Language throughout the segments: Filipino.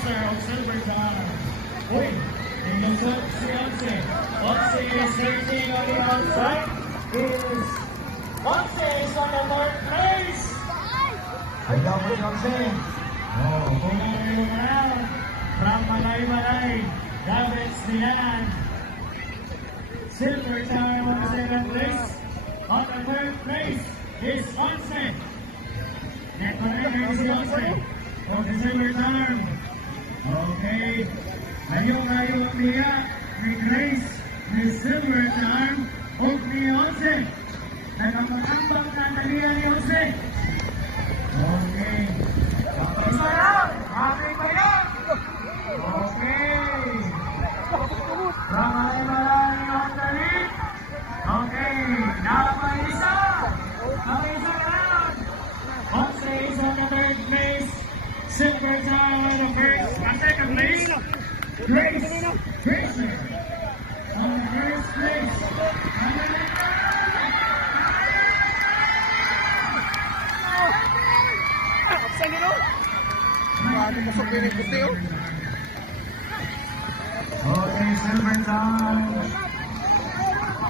Gracer of Silver Time. Uy, nilusot si Onse. Onse is searching on the outside. Onse is on the third place. Ay daw po si Onse. Oh, kung ano around from Malay-Malay, Davids Dianan. Silver Time on the second place. On the third place is Onse. Next si Onse. On the Silver Time. Okay. Ayong niya ni Grace ni Silver Time o ni Onse. Nagpapakambang na naliya ni Onse. Okay. Happy pa yan! Okay. Ramay-malay ni Onse. Okay. Nakapag-isa. Nakapag-isa round. Onse is on the third place. Silver Time on the first. Second place. Grace. Gracer. On the first place. Okay, Silver Time.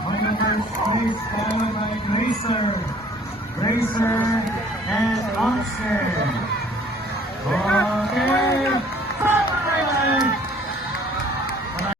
On the first place, followed by Gracer. Gracer and Onse. Okay.